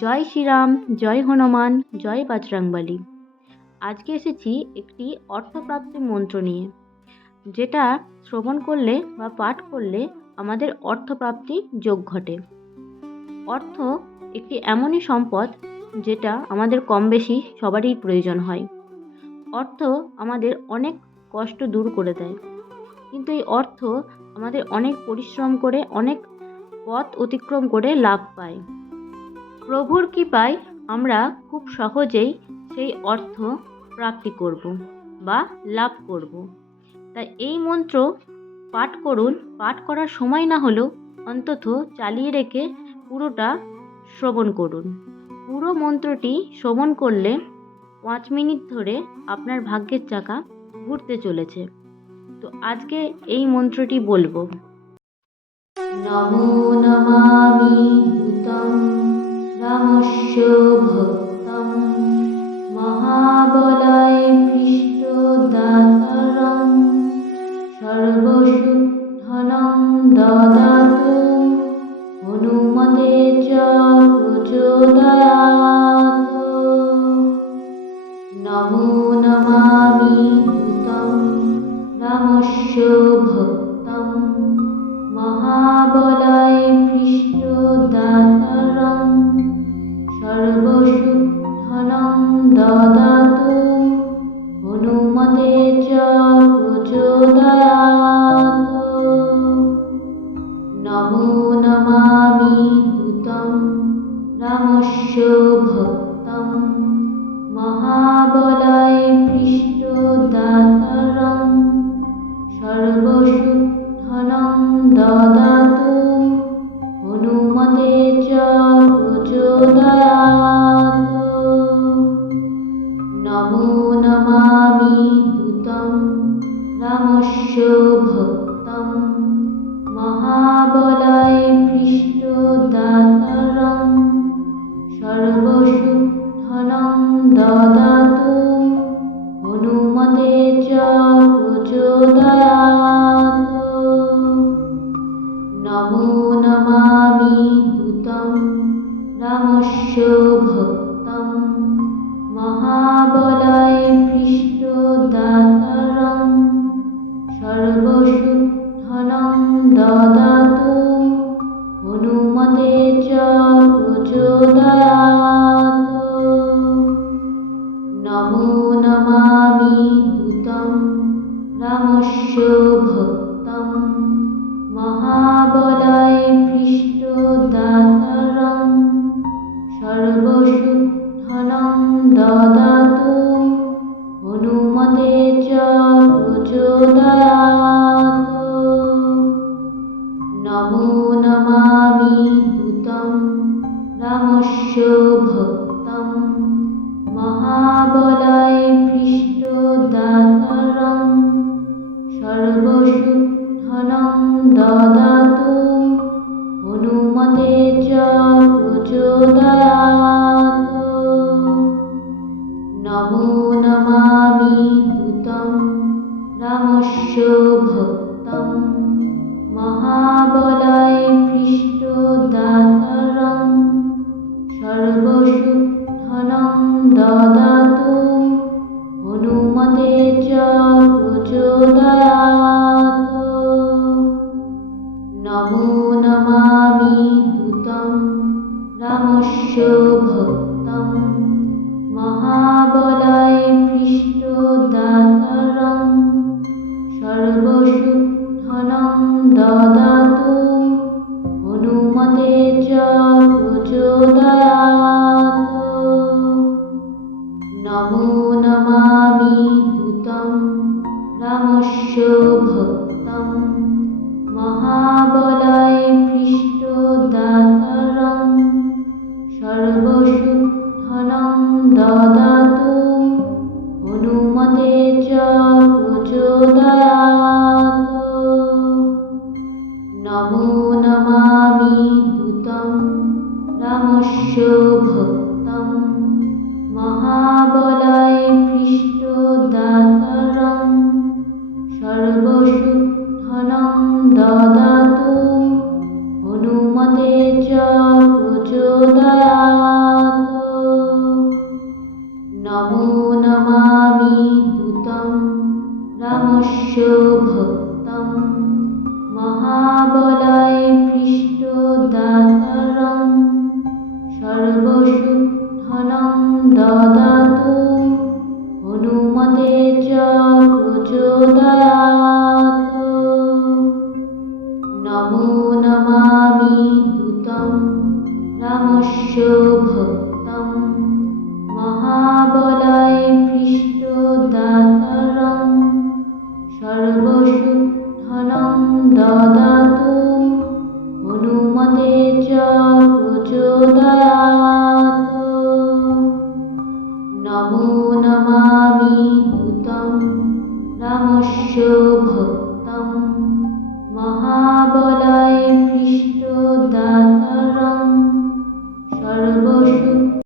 জয় শ্রীরাম, জয় হনুমান, জয় বজরংবলী। আজকে এসেছি একটি অর্থপ্রাপ্তি মন্ত্র নিয়ে, যেটা শ্রবণ করলে বা পাঠ করলে আমাদের অর্থপ্রাপ্তি যোগ ঘটে। অর্থ একটি এমনই সম্পদ যেটা আমাদের কম বেশি সবারই প্রয়োজন হয়। অর্থ আমাদের অনেক কষ্ট দূর করে দেয়, কিন্তু এই অর্থ আমাদের অনেক পরিশ্রম করে, অনেক পথ অতিক্রম করে লাভ পায়। প্রভুর কৃপায় আমরা খুব সহজেই সেই অর্থ প্রাপ্তি করব বা লাভ করব। তাই এই মন্ত্র পাঠ করুন। পাঠ করার সময় না হলেও অন্তত চালিয়ে রেখে পুরোটা শ্রবণ করুন। পুরো মন্ত্রটি শ্রবণ করলে 5 মিনিট ধরে আপনার ভাগ্যের চাকা ঘুরতে চলেছে। তো আজকে এই মন্ত্রটি বলবো। নমো নমামি ভূতং রামস্য ভক্তং মহাবলয় পৃষ্ঠদাতারং সর্বশুদ্ধনং দদাতু হনুমতে চ প্রচোদয়াৎ। নমো নমামি ভূতং রামস্য ভক্তং মহাবলয় পৃষ্ঠদাতারং সর্বশুদ্ধনং দদাতু হনুমতে চ প্রচোদয়াৎ। নমো নমামি ভূতং রামস্য ভক্তং মহাবলয় পৃষ্ঠদাতারং সর্বশুদ্ধনং দদাতু হনুমতে চ প্রচোদয়াৎ। নমো নমামি ভূতং রামস্য ভক্তং মহাবলয় পৃষ্ঠদাতারং সর্বশুদ্ধনং দদাতু হনুমতে চ প্রচোদয়াৎ। নমো নমামি ভূতং রামস্য ভক্তং মহাবলয় পৃষ্ঠদাতারং সর্বশুদ্ধনং দদাতু হনুমতে চ প্রচোদয়াৎ। নমো নমামি ভূতং রামস্য ভক্তং মহাবলয় পৃষ্ঠদাতারং সর্বশুদ্ধনং দদাতু হনুমতে চ প্রচোদয়াৎ। নমো নমামি ভূতং রামস্য ভক্তং মহাবলয় পৃষ্ঠদাতারং সর্বশুদ্ধনং দদাতু হনুমতে চ প্রচোদয়াৎ। নমো নমামি ভূতং রামস্য ভক্তং মহাবলয় পৃষ্ঠদাতারং সর্বশুদ্ধনং দদাতু হনুমতে চ প্রচোদয়াৎ। নমো নমামি ভূতং রামস্য ভক্তং মহাবলয় পৃষ্ঠদাতারং সর্বশুদ্ধনং দদাতু হনুমতে চ প্রচোদয়াৎ। নমো নমামি ভূতং রামস্য ভক্তং মহাবলয় পৃষ্ঠদাতারং সর্বশুদ্ধনং দদাতু হনুমতে চ প্রচোদয়াৎ। নমো নমামি ভূতং রামস্য ভক্তং মহাবলয় পৃষ্ঠদাতারং সর্বশুদ্ধনং দদাতু হনুমতে চ প্রচোদয়াৎ। सर्वशुद्धनं ददातु हनुमते च प्रचोदयात्। नमो नमामि दूतं रामस्य भक्तं महाबलाय भीष्टदातारं सर्वशुद्धनं ददातु हनुमते च प्रचोदयात्। नमो नमामि दूतं रामस्य भक्तं महाबलाय भीष्टदातारं सर्वशुद्धनं